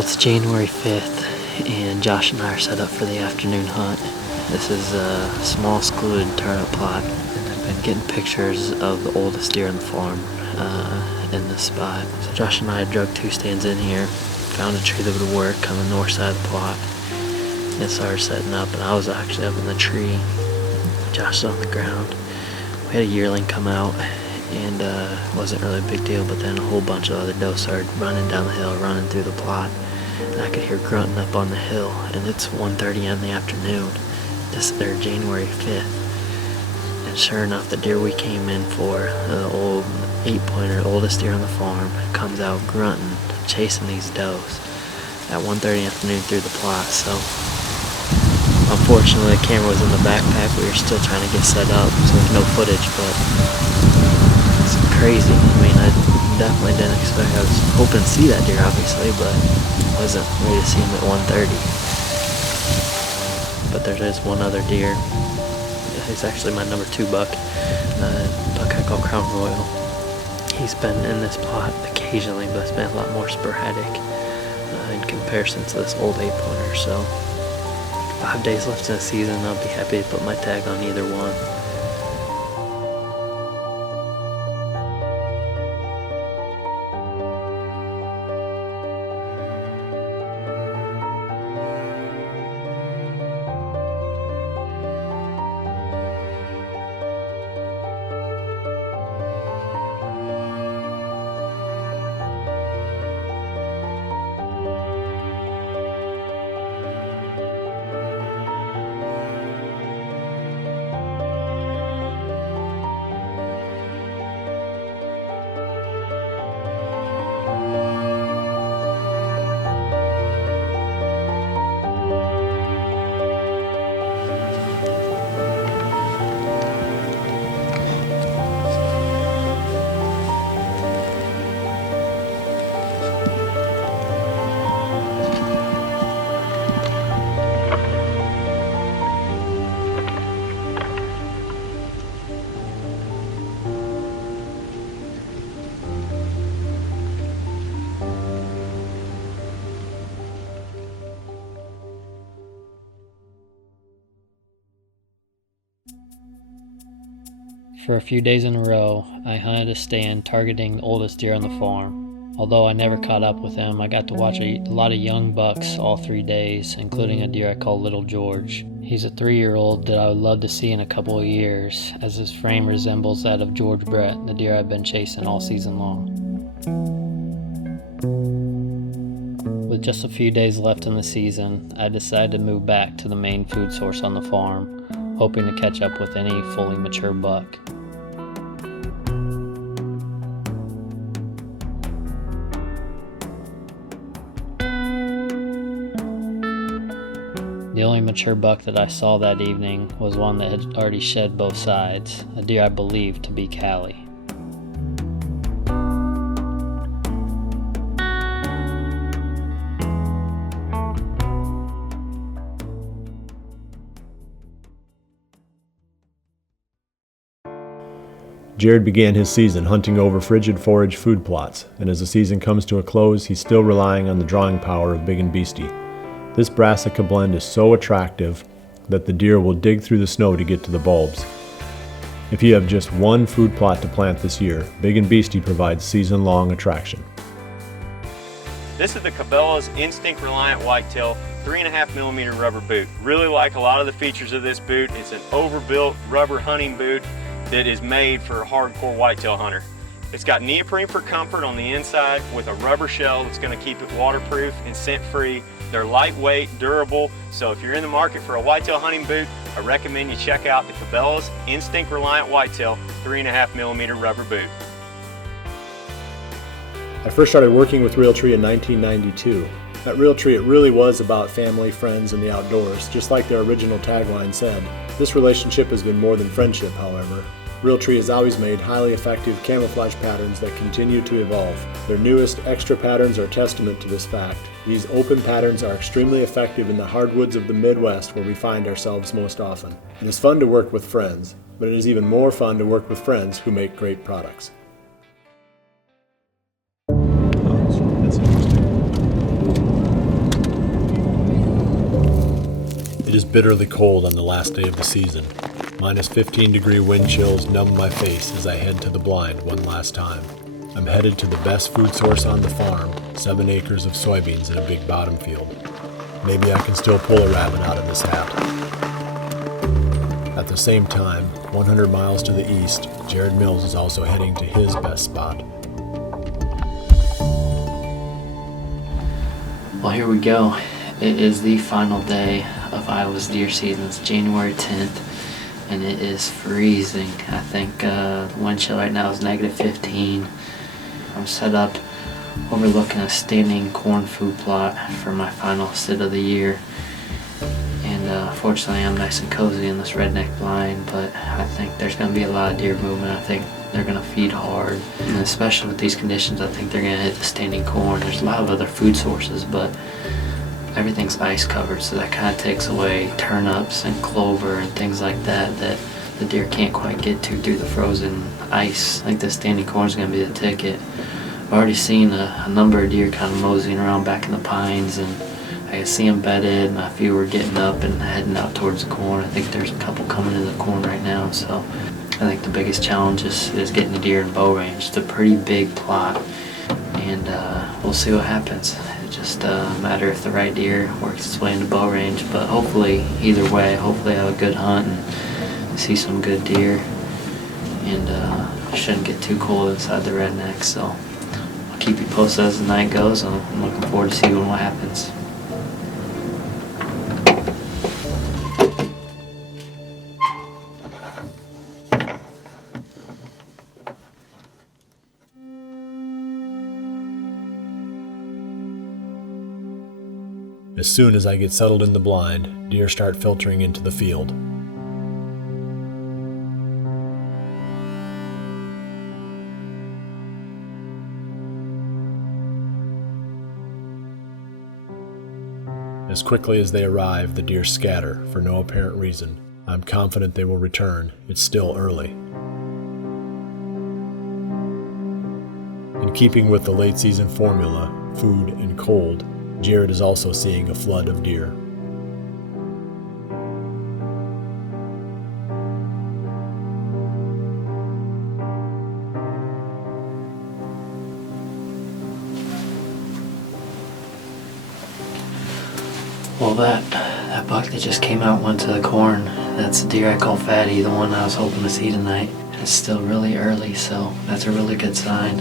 Well, it's January 5th, and Josh and I are set up for the afternoon hunt. This is a small secluded turnip plot, and I've been getting pictures of the oldest deer on the farm in this spot. So Josh and I drug 2 stands in here, found a tree that would work on the north side of the plot, and started setting up. And I was actually up in the tree. Josh was on the ground. We had a yearling come out, and it wasn't really a big deal, but then a whole bunch of other doe started running down the hill, running through the plot, and I could hear grunting up on the hill, and it's 1:30 in the afternoon. This is January 5th, and sure enough, the deer we came in for, the old 8-pointer, oldest deer on the farm, comes out grunting, chasing these does at 1:30 in the afternoon through the plot. So unfortunately, the camera was in the backpack. We were still trying to get set up, so there's no footage, but it's crazy. I mean, I definitely didn't expect. I was hoping to see that deer, obviously, but wasn't ready to see him at 1:30. But there is one other deer. He's actually my number 2 buck, buck I call Crown Royal. He's been in this plot occasionally, but it's been a lot more sporadic in comparison to this old 8-pointer. So 5 days left in the season. I'll be happy to put my tag on either one. For a few days in a row, I hunted a stand targeting the oldest deer on the farm. Although I never caught up with him, I got to watch a lot of young bucks all 3 days, including a deer I call Little George. He's a 3-year-old that I would love to see in a couple of years, as his frame resembles that of George Brett, the deer I've been chasing all season long. With just a few days left in the season, I decided to move back to the main food source on the farm, hoping to catch up with any fully mature buck. The only mature buck that I saw that evening was one that had already shed both sides, a deer I believed to be Callie. Jared began his season hunting over frigid forage food plots, and as the season comes to a close, he's still relying on the drawing power of Big and Beastie. This brassica blend is so attractive that the deer will dig through the snow to get to the bulbs. If you have just one food plot to plant this year, Big and Beastie provides season-long attraction. This is the Cabela's Instinct Reliant Whitetail 3.5mm rubber boot. Really like a lot of the features of this boot. It's an overbuilt rubber hunting boot that is made for a hardcore whitetail hunter. It's got neoprene for comfort on the inside with a rubber shell that's going to keep it waterproof and scent-free. They're lightweight, durable, so if you're in the market for a whitetail hunting boot, I recommend you check out the Cabela's Instinct Reliant Whitetail 3.5mm rubber boot. I first started working with Realtree in 1992. At Realtree, it really was about family, friends, and the outdoors, just like their original tagline said. This relationship has been more than friendship, however. Realtree has always made highly effective camouflage patterns that continue to evolve. Their newest extra patterns are testament to this fact. These open patterns are extremely effective in the hardwoods of the Midwest where we find ourselves most often. It is fun to work with friends, but it is even more fun to work with friends who make great products. That's interesting. is bitterly cold on the last day of the season. Minus 15-degree wind chills numb my face as I head to the blind one last time. I'm headed to the best food source on the farm, 7 acres of soybeans in a big bottom field. Maybe I can still pull a rabbit out of this hat. At the same time, 100 miles to the east, Jared Mills is also heading to his best spot. Well, here we go. It is the final day of Iowa's deer season. It's January 10th, and it is freezing. I think the wind chill right now is negative 15. I'm set up overlooking a standing corn food plot for my final sit of the year. And fortunately, I'm nice and cozy in this redneck blind, but I think there's going to be a lot of deer movement. I think they're going to feed hard, and especially with these conditions, I think they're going to hit the standing corn. There's a lot of other food sources, but everything's ice covered, so that kind of takes away turnips and clover and things like that that the deer can't quite get to through the frozen ice. I think the standing corn is going to be the ticket. I've already seen a number of deer kind of moseying around back in the pines, and I can see them bedded, and a few are getting up and heading out towards the corn. I think there's a couple coming in the corn right now, so I think the biggest challenge is getting the deer in bow range. It's a pretty big plot, and we'll see what happens. It's just a matter if the right deer works its way into bow range, but hopefully, either way, hopefully I have a good hunt and see some good deer, and shouldn't get too cold inside the redneck, so I'll keep you posted as the night goes. I'm looking forward to seeing what happens. As soon as I get settled in the blind, deer start filtering into the field. As quickly as they arrive, the deer scatter for no apparent reason. I'm confident they will return. It's still early. In keeping with the late season formula, food and cold, Jared is also seeing a flood of deer. Well, that buck that just came out went to the corn. That's the deer I call Fatty, the one I was hoping to see tonight. It's still really early, so that's a really good sign.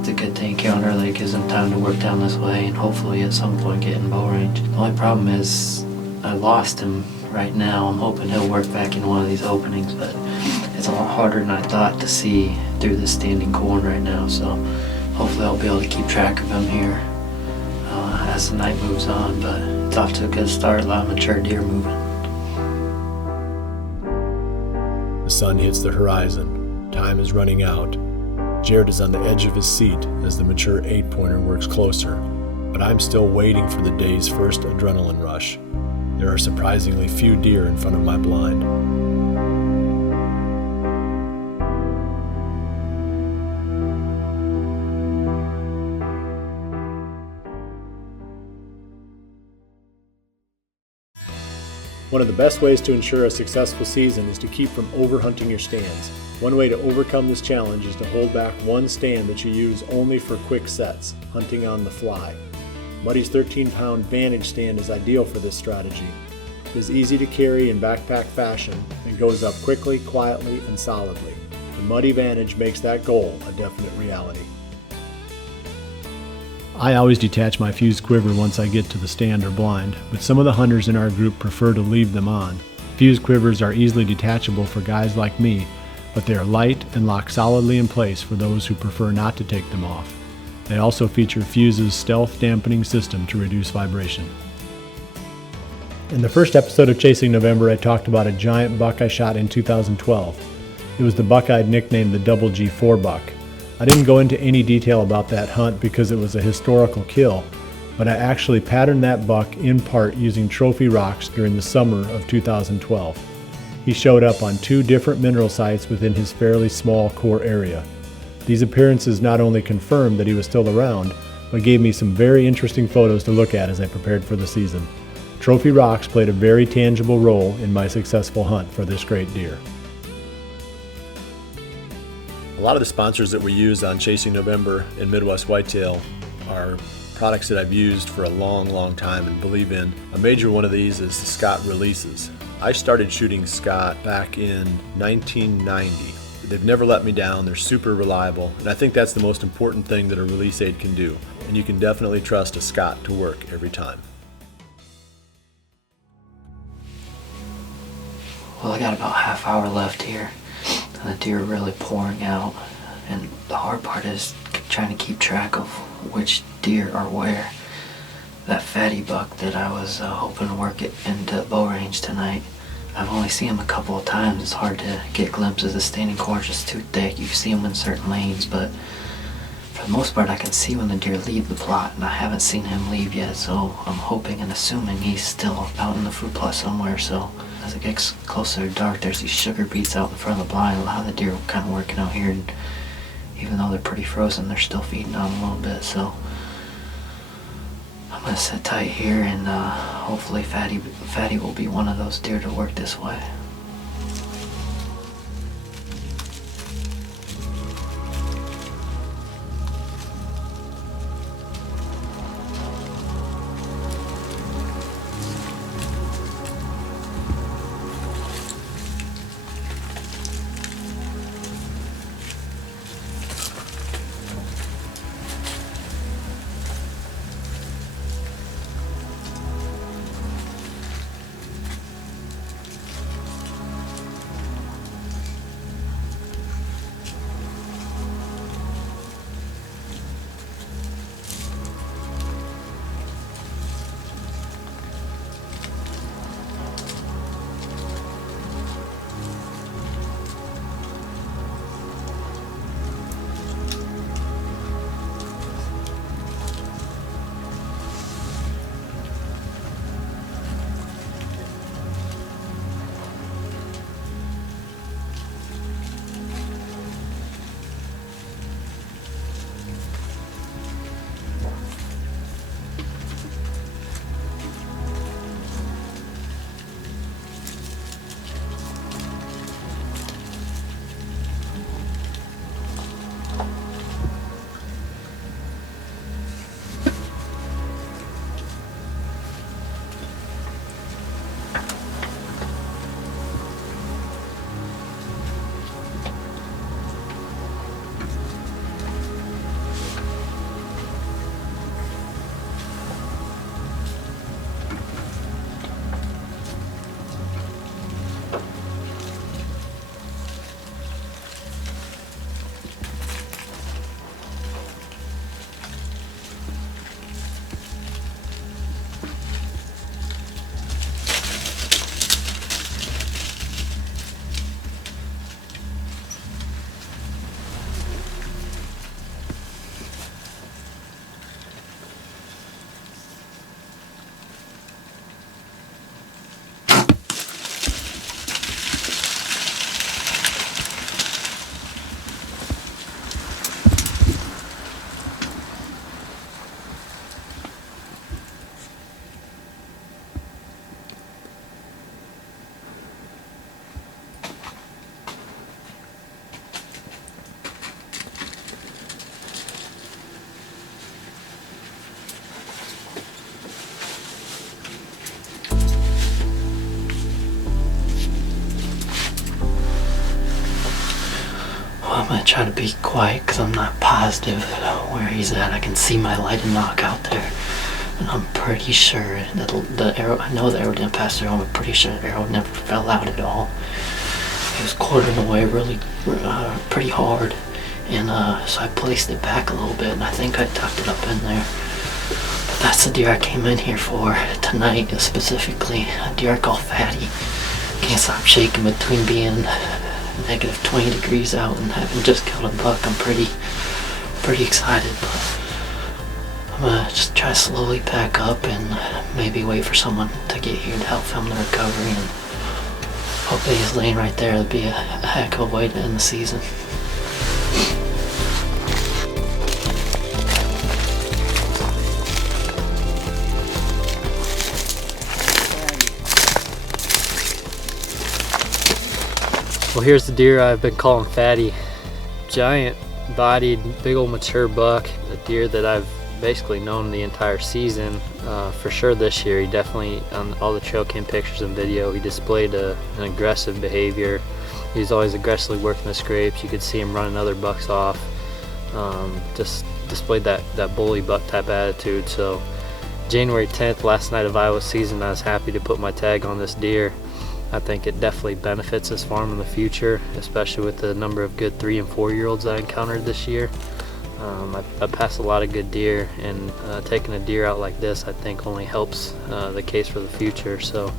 It's a good thing he came out early. It gives him time to work down this way and hopefully at some point get in bow range. The only problem is I lost him right now. I'm hoping he'll work back in one of these openings, but it's a lot harder than I thought to see through the standing corn right now, so hopefully I'll be able to keep track of him here as the night moves on, but it's off to a good start. A lot of mature deer moving. The sun hits the horizon. Time is running out. Jared is on the edge of his seat as the mature 8-pointer works closer, but I'm still waiting for the day's first adrenaline rush. There are surprisingly few deer in front of my blind. One of the best ways to ensure a successful season is to keep from overhunting your stands. One way to overcome this challenge is to hold back one stand that you use only for quick sets, hunting on the fly. Muddy's 13-pound Vantage stand is ideal for this strategy. It is easy to carry in backpack fashion and goes up quickly, quietly, and solidly. The Muddy Vantage makes that goal a definite reality. I always detach my fused quiver once I get to the stand or blind, but some of the hunters in our group prefer to leave them on. Fused quivers are easily detachable for guys like me, but they are light and lock solidly in place for those who prefer not to take them off. They also feature Fuse's stealth dampening system to reduce vibration. In the first episode of Chasing November, I talked about a giant buck I shot in 2012. It was the buck I'd nicknamed the Double G4 buck. I didn't go into any detail about that hunt because it was a historical kill, but I actually patterned that buck in part using trophy rocks during the summer of 2012. He showed up on 2 different mineral sites within his fairly small core area. These appearances not only confirmed that he was still around, but gave me some very interesting photos to look at as I prepared for the season. Trophy rocks played a very tangible role in my successful hunt for this great deer. A lot of the sponsors that we use on Chasing November and Midwest Whitetail are products that I've used for a long time and believe in. A major one of these is the Scott releases. I started shooting Scott back in 1990. They've never let me down, they're super reliable, and I think that's the most important thing that a release aid can do. And you can definitely trust a Scott to work every time. Well, I got about half hour left here, and the deer are really pouring out, and the hard part is trying to keep track of which deer are where. That fatty buck that I was hoping to work it into bow range tonight, I've only seen him a couple of times. It's hard to get glimpses. The standing cord is just too thick. You see him in certain lanes, but for the most part I can see when the deer leave the plot, and I haven't seen him leave yet, so I'm hoping and assuming he's still out in the fruit plot somewhere. So as it gets closer to dark, there's these sugar beets out in front of the blind. A lot of the deer are kind of working out here, and even though they're pretty frozen, they're still feeding on a little bit. So I'm gonna sit tight here, and hopefully Fatty will be one of those deer to work this way. I'm gonna try to be quiet because I'm not positive where he's at. I can see my light and knock out there, and I'm pretty sure that the arrow, I know the arrow didn't pass through, I'm pretty sure the arrow never fell out at all. It was quartering away really pretty hard, and so I placed it back a little bit, and I think I tucked it up in there. But that's the deer I came in here for tonight, specifically a deer I call Fatty. Can't stop shaking between being negative 20 degrees out and having just killed a buck. I'm pretty excited, but I'm gonna just try to slowly pack up and maybe wait for someone to get here to help film the recovery, and hopefully he's laying right there. It'll be a heck of a way to end the season. Well, here's the deer I've been calling Fatty. Giant bodied, big old mature buck. A deer that I've basically known the entire season. For sure this year, he definitely, on all the trail cam pictures and video, he displayed an aggressive behavior. He's always aggressively working the scrapes. You could see him running other bucks off. Just displayed that bully buck type attitude. So January 10th, last night of Iowa season, I was happy to put my tag on this deer. I think it definitely benefits this farm in the future, especially with the number of good 3 and 4 year olds I encountered this year. I passed a lot of good deer, and taking a deer out like this I think only helps the case for the future. So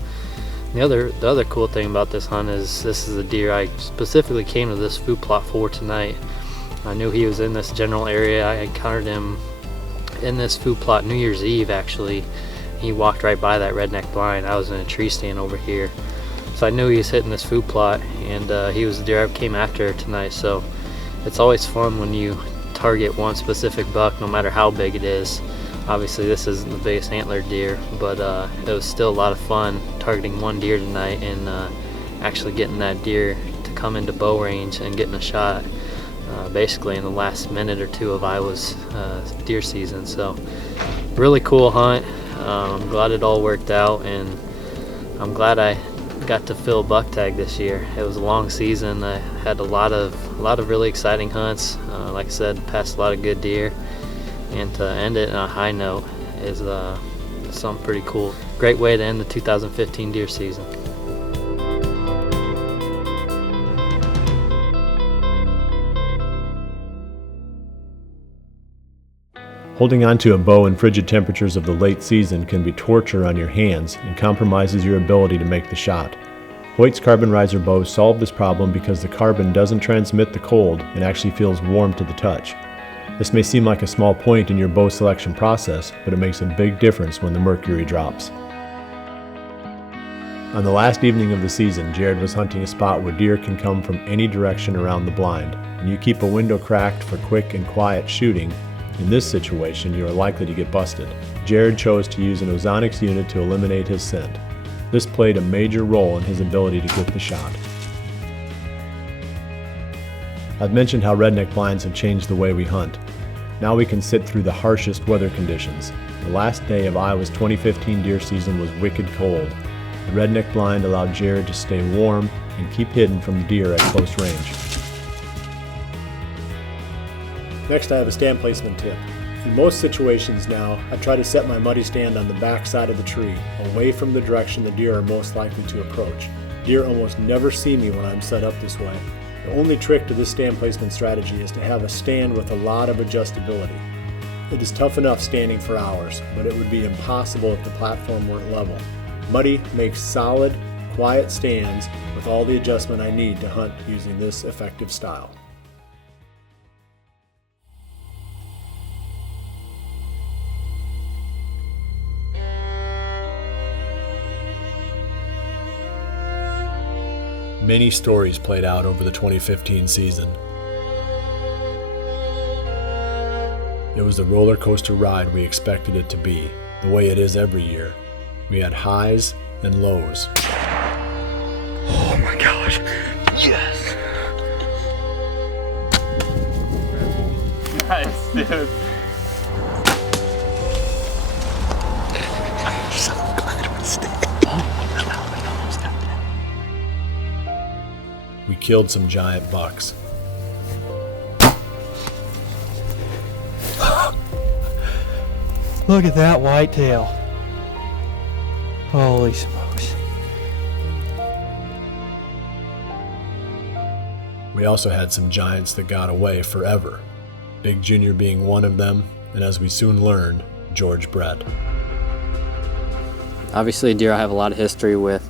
the other cool thing about this hunt is this is a deer I specifically came to this food plot for tonight. I knew he was in this general area. I encountered him in this food plot New Year's Eve actually. He walked right by that redneck blind. I was in a tree stand over here. So I knew he was hitting this food plot, and he was the deer I came after tonight. So it's always fun when you target one specific buck, no matter how big it is. Obviously this isn't the biggest antlered deer, but it was still a lot of fun targeting one deer tonight and actually getting that deer to come into bow range and getting a shot basically in the last minute or two of Iowa's deer season. So really cool hunt. I'm glad it all worked out, and I'm glad I got to fill buck tag this year. It was a long season. I had a lot of really exciting hunts. Like I said, passed a lot of good deer, and to end it on a high note is something pretty cool. Great way to end the 2015 deer season. Holding onto a bow in frigid temperatures of the late season can be torture on your hands and compromises your ability to make the shot. Hoyt's carbon riser bows solve this problem because the carbon doesn't transmit the cold and actually feels warm to the touch. This may seem like a small point in your bow selection process, but it makes a big difference when the mercury drops. On the last evening of the season, Jared was hunting a spot where deer can come from any direction around the blind, and you keep a window cracked for quick and quiet shooting. In this situation, you are likely to get busted. Jared chose to use an ozonics unit to eliminate his scent. This played a major role in his ability to get the shot. I've mentioned how redneck blinds have changed the way we hunt. Now we can sit through the harshest weather conditions. The last day of Iowa's 2015 deer season was wicked cold. The redneck blind allowed Jared to stay warm and keep hidden from the deer at close range. Next, I have a stand placement tip. In most situations now, I try to set my muddy stand on the back side of the tree, away from the direction the deer are most likely to approach. Deer almost never see me when I'm set up this way. The only trick to this stand placement strategy is to have a stand with a lot of adjustability. It is tough enough standing for hours, but it would be impossible if the platform weren't level. Muddy makes solid, quiet stands with all the adjustment I need to hunt using this effective style. Many stories played out over the 2015 season. It was the roller coaster ride we expected it to be, the way it is every year. We had highs and lows. Oh my gosh, yes! Nice, dude. I'm so glad we stayed. We killed some giant bucks. Look at that whitetail. Holy smokes. We also had some giants that got away forever. Big Junior being one of them, and as we soon learned, George Brett. Obviously a deer I have a lot of history with,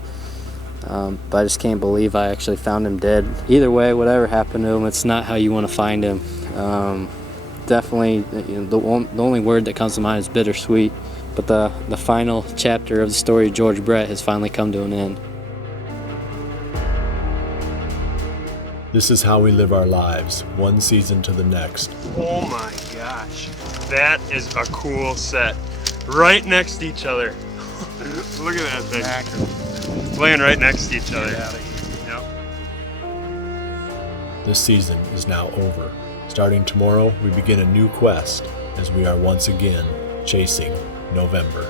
but I just can't believe I actually found him dead. Either way, whatever happened to him, it's not how you want to find him. Definitely, the only word that comes to mind is bittersweet, but the final chapter of the story of George Brett has finally come to an end. This is how we live our lives, one season to the next. Oh my gosh, that is a cool set. Right next to each other. Look at that thing. Laying right next to each other. Yep. This season is now over. Starting tomorrow, we begin a new quest as we are once again chasing November.